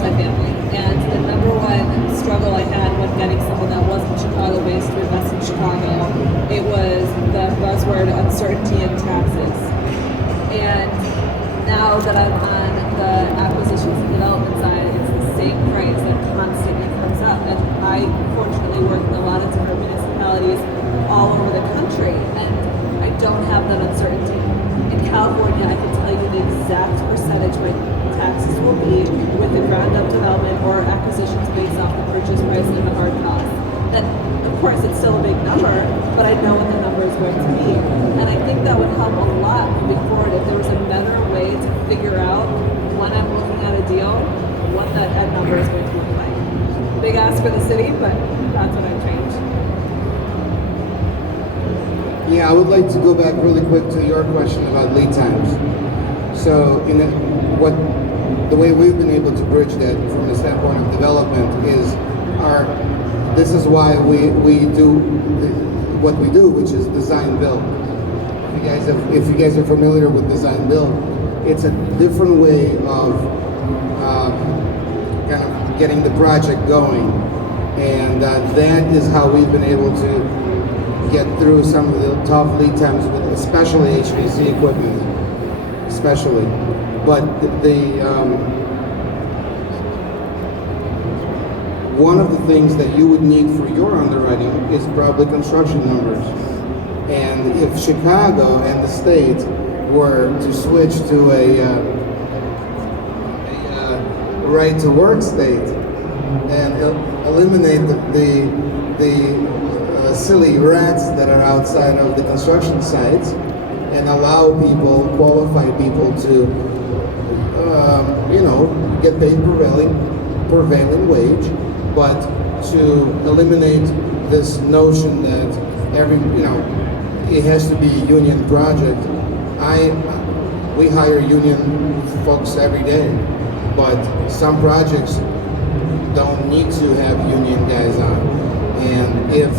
multifamily. And the number one struggle I had when getting someone that wasn't Chicago-based to invest in Chicago, it was the buzzword uncertainty in taxes. And now that I'm on the acquisitions and development side, it's the same phrase that constantly comes up. And I fortunately work in a lot of different municipalities all over the country, and I don't have that uncertainty. In California, I can tell you the exact percentage my taxes will be with the ground up development or acquisitions based off the purchase price and the hard cost. And of course, it's still a big number, but I know what the number is going to be. And I think that would help a lot moving forward if there was a better way to figure out when I'm looking at a deal, what that number is going to look like. Big ask for the city, but that's what I've changed. Yeah, I would like to go back really quick to your question about lead times. So, the way we've been able to bridge that from the standpoint of development is this is why we do what we do, which is design build. If you guys are familiar with design build, it's a different way of kind of getting the project going, and that is how we've been able to get through some of the tough lead times with especially HVAC equipment, especially. But one of the things that you would need for your underwriting is probably construction numbers. And if Chicago and the state were to switch to a right to work state and eliminate the silly rats that are outside of the construction sites and allow people, qualified people to, get paid prevailing wage, but to eliminate this notion that it has to be a union project. We hire union folks every day, but some projects don't need to have union guys on. And if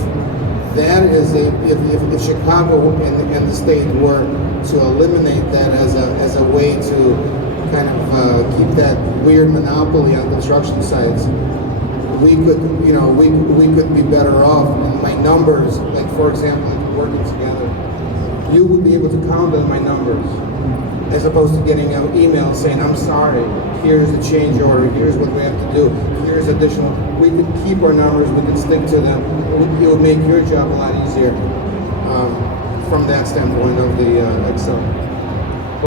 Chicago and the state were to eliminate that as a way to kind of keep that weird monopoly on construction sites, we could be better off. And my numbers, like for example, working together, you would be able to count on my numbers, as opposed to getting an email saying, "I'm sorry, here's the change order, here's what we have to do, here's additional." We could keep our numbers, we could stick to them. It would make your job a lot easier from that standpoint of the Excel.